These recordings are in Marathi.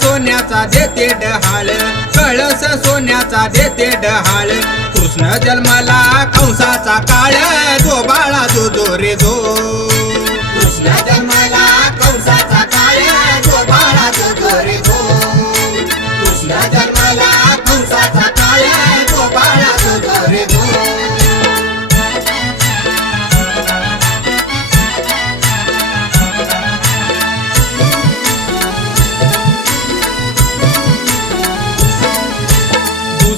सोन्याचा देते डहाळ, कळस सोन्याचा देते डहाळ. कृष्ण जन्माला कंसाचा काळ, जो बाळा जो जो रे जो. कृष्ण जन्माला कंसाचा काळ, जो बाळा जो जो रे जो. कृष्ण जन्माला कंसाचा काळ, जो बाळा जो जो रे जो.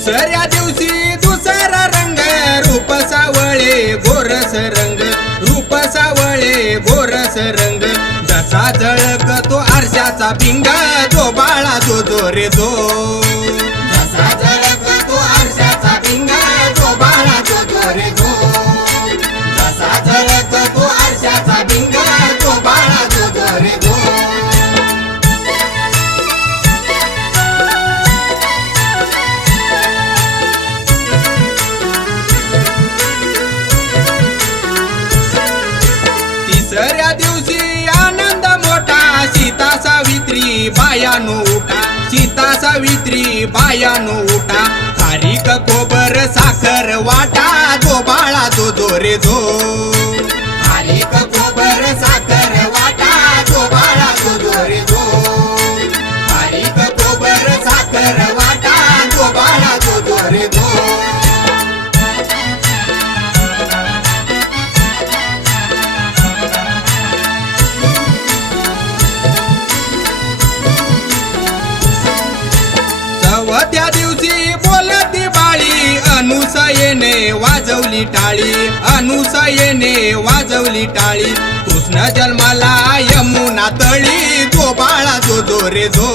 दुसऱ्या दिवशी दुसरा रंग, रूप सावळे गोरस रंग, रूप सावळे गोरस रंग. जसा झळकतो आरशाचा पिंग, जो बाळा जो जो रे जो. जसा झळकतो आरशाचा पिंग, जो बाळा जो जो रे जो. जसा झळकतो आरशाचा पिंग, जो बाळा जो जो रे जो. तिसऱ्या दिवशी आनंद मोठा, सीता सावित्री बायानो उठा, सीता सावित्री बायानो उठा. खारीक खोबर साखर वाटा, जो बाळा जो जो रे जो. खारीक खोबर साखर वाटा, जो बाळा जो जो रे जो. खारीक खोबर साखर वाटा, जो बाळा जो जो रे जो. चौथ्या दिवशी बोलती बाळी, अनुसयेने वाजवली टाळी, अनुसयेने वाजवली टाळी. कृष्ण जन्माला यमुना तळी, जो बाळा जो जो रे जो.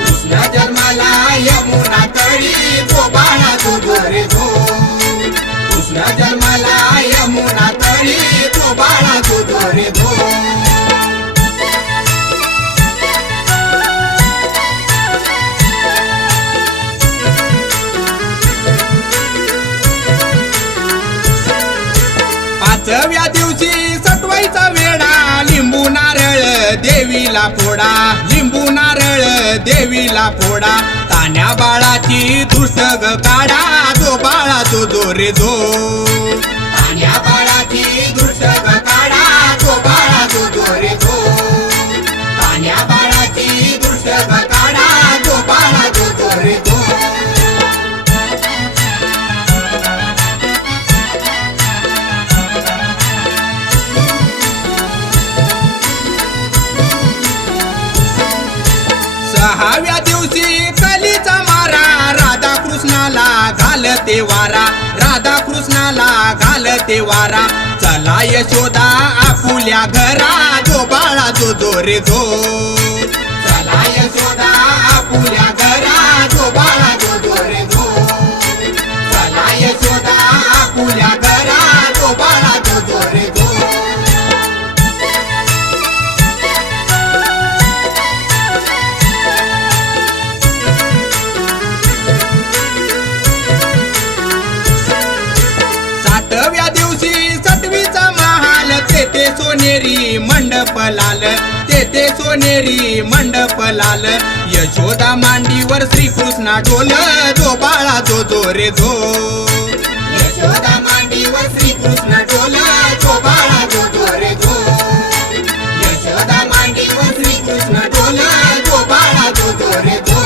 कृष्ण जन्माला यमुना तळी, जो बाळा जो जो रे जो. कृष्ण जन्माला यमुना तळी, जो बाळा जो जो रे जो. पाचव्या दिवशी सटवायचा वेळा, लिंबू नारळ देवीला फोडा, लिंबू नारळ देवीला फोडा. तान्या बाळाची दुष्ट ग काढा, जो बाळा जो जो रे जो. तान्या बाळाची दृष्ट ग काढा, जो बाळा जो जो रे जो. तान्या बाळाची दृष्ट ग काढा, जो बाळा जो जो रे जो. सहाव्या दिवशी कलीचा मारा, राधा कृष्णाला घालते वारा, राधा कृष्णाला घालते वारा. चला यशोदा आपुल्या घरा, जो बाळा जो जो रे जो. चला यशोदा आपुल्या घरा, जो बाळा जो जो रे जो. चला यशोदा आपुल्या घरा, जो बाळा जो जो रे जो. सातव्या दिवशी सटवीचा महाल, तेथे सोनेरी मंडप लाल, तेथे सोनेरी मंडप लाल. यशोदा मांडीवर श्रीकृष्णा डोल, जो बाळा जो जो रे जो. यशोदा मांडीवर श्रीकृष्ण डोल, जो बाळा जो जो रे जो. यशोदा मांडीवर श्रीकृष्ण डोल, जो बाळा जो जो रे जो.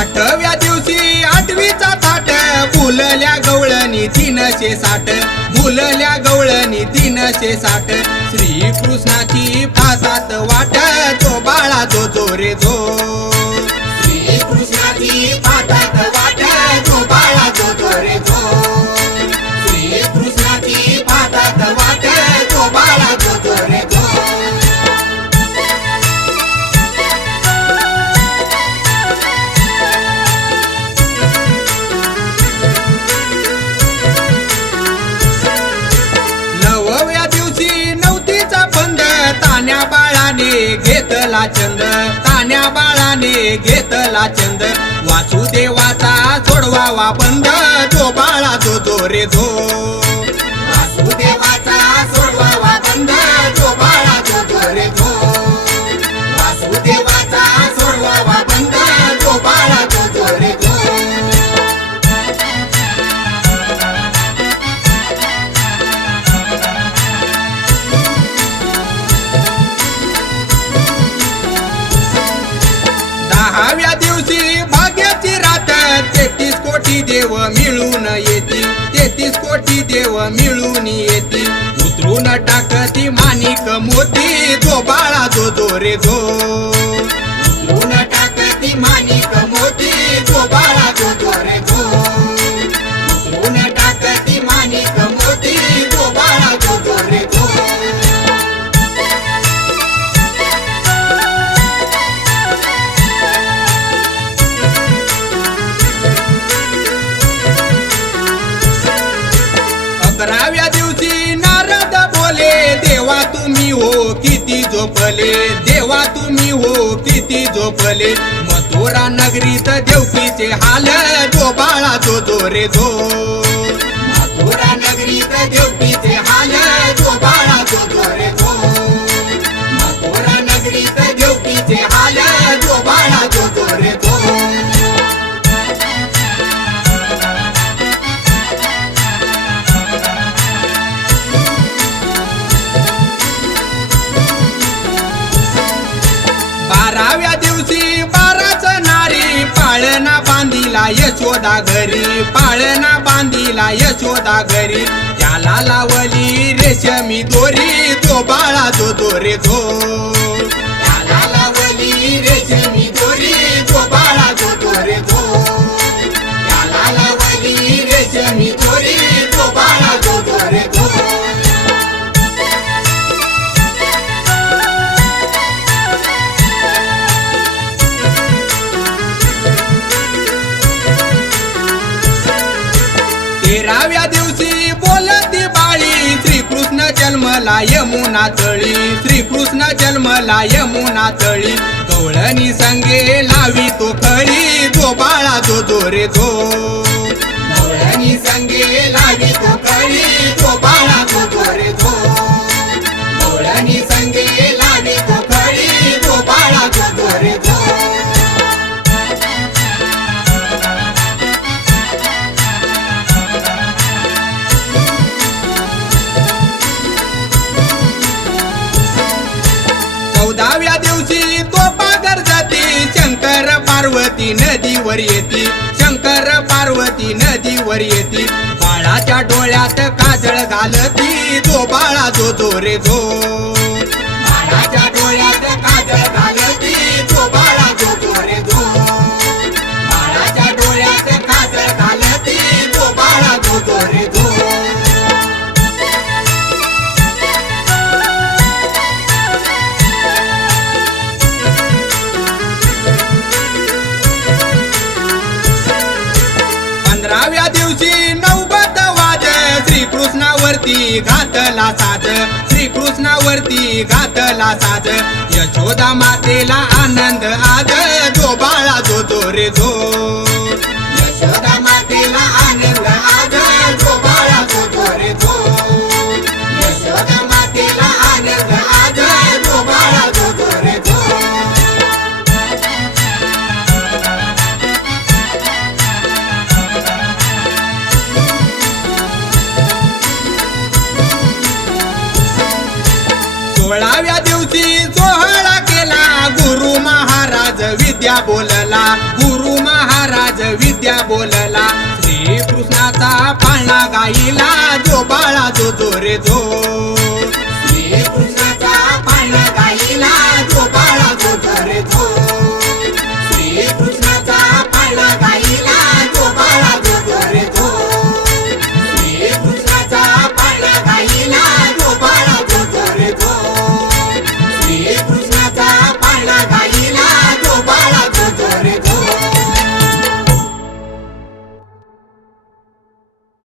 आठव्या दिवशी आठवीचा थाट, फुलल्या गवळणी 360, फुलल्या गवळणी 360. श्रीकृष्णाची फासात वाट, जो बाळा जो जो रे जो. श्रीकृष्णाची पाठात वाट, जो बाळा जो जो रे जो. श्रीकृष्णाची पाठात वाट, जो बाळा जो जो रे जो. नवव्या दिवशी नवतीचा बंद, तान्या बाळाने घेतला चंद, तान्या बाळाने घेतला चंद. वासुदेवाचा सोडवावा बंद जो बाळा जो जो रे जो वासुदेवाचा सोडवावा बंद जो बाळा जो जो रे जो वासुदेवाचा सोडवावा बंद जो बाळा जो जो रे जो दहाव्या दिवशी भाग्याची रात 33 कोटी देव मिळून येतील 33 कोटी देव मिळून येतील उतरून टाकती माणिक मोती जो बाळा जो जो रे जो उतरून टाकती माणिक मोती जो बाळा जो जो रे जो उतरून टाकती माणिक मोती जो बाळा जो जो रे जो अकराव्या दिवशी नारद बोले देवा तुम्ही हो किती झोपले देवा तुम्ही हो किती झोपले मथुरा नगरीत देवकीचे हाल जो बाळा जो जो रे जो मथुरा नगरीत देवकीचे हाल जो बाळा जो जो रे जो मथुरा नगरीत देवकीचे हाल जो बाळा जो जो रे जो बाराव्या दिवशी 12च नारी पाळणा बांधिला यशोदा घरी पाळणा बांधिला यशोदा घरी त्याला लावली रेशमी दोरी जो बाळा जो जो रे जो त्याला लावली रेशमी दोरी जो बाळा जो जो रे जो त्याला लावली रेशमी दोरी जो बाळा जो जो रे जो तेराव्या दिवशी बोलती बाळी श्रीकृष्ण जन्मला यमुना तळी श्रीकृष्ण जन्मला यमुना तळी गवळणी संगे लावी तो खळी जो बाळा जो जो रे जो गवळणी संगे लावी तो कळी जो बाळा जो जो रे जो गवळणी संगे लावी तो कळी जो बाळा जो जो रे जो 14व्या दिवशी तो पागर जाती शंकर पार्वती नदीवर येती शंकर पार्वती नदीवर येती बाळाच्या डोळ्यात काजळ घालती जो बाळा जो जो रे जो बाळाच्या डोळ्यात काजळ घालती जो बाळा जो जो रे जो बाळाच्या डोळ्यात काजळ घालती जो बाळा जो जो रे जो 15व्या दिवशी नौबत वाज श्रीकृष्णावरती घातला साज श्रीकृष्णावरती घातला साज यशोदा मातेला आनंद आज जो बाळा जो जो रे जो यशोदा मातेला आनंद आज जो बाळा जो जो रे जो यशोदा मातेला आनंद आज जो बाळा जो जो रे जो 16व्या दिवशी सोहळा केला गुरु महाराज विद्या बोलला गुरु महाराज विद्या बोलला श्रीकृष्णाचा पाळणा गाईला जो बाळा जो जो रे जो श्रीकृष्णाचा पाळणा गाईला जो बाळा जो जो रे